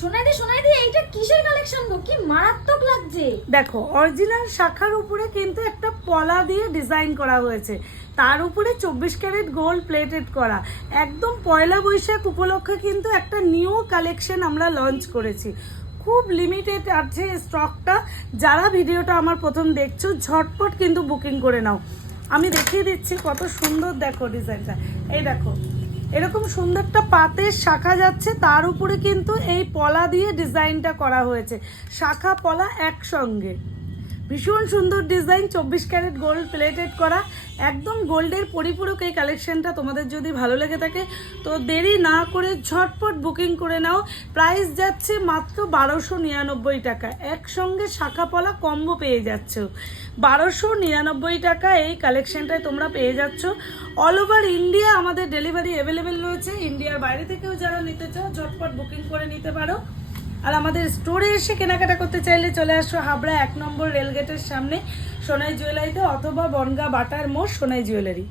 সোনাইদি এইটা কিসের কালেকশন গো? কি মারাত্মক লাগছে। দেখো অরিজিনাল শাখার উপরে কিন্তু একটা পলা দিয়ে ডিজাইন করা হয়েছে, তার উপরে 24 ক্যারেট গোল্ড প্লেটেড করা। একদম পয়লা বৈশাখ উপলক্ষে কিন্তু একটা নিউ কালেকশন আমরা লঞ্চ করেছি। খুব লিমিটেড আছে স্টকটা। যারা ভিডিওটা আমার প্রথম দেখছো ঝটপট কিন্তু বুকিং করে নাও। আমি দেখিয়ে দিচ্ছি কত সুন্দর, দেখো ডিজাইনটা। এই দেখো এরকম সুন্দরটা পাতের শাখা যাচ্ছে, তার উপরে কিন্তু এই পলা দিয়ে ডিজাইনটা করা হয়েছে, শাখা পলা একসঙ্গে। ভীষণ সুন্দর ডিজাইন, 24 ক্যারেট গোল্ড প্লেটেড করা, একদম গোল্ডের পরিপূরক এই কালেকশনটা। তোমাদের যদি ভালো লেগে থাকে তো দেরি না করে ঝটপট বুকিং করে নাও। প্রাইস যাচ্ছে মাত্র 1299 টাকা। একসঙ্গে শাখা পলা কম্বো পেয়ে যাচ্ছ 1299 টাকা। এই কালেকশনটায় তোমরা পেয়ে যাচ্ছ। অল ওভার ইন্ডিয়া আমাদের ডেলিভারি অ্যাভেলেবেল রয়েছে। ইন্ডিয়ার বাইরে থেকেও যারা নিতে চাও ঝটপট বুকিং করে নিতে পারো। আর আমাদের স্টোরে এসে কেনাকাটা করতে চাইলে চলে আসো হাবড়া 1 নম্বর রেলগেটের সামনে সোনাই জুয়েলারিতে, অথবা বনগাঁ বাটার মোড় সোনাই জুয়েলারি।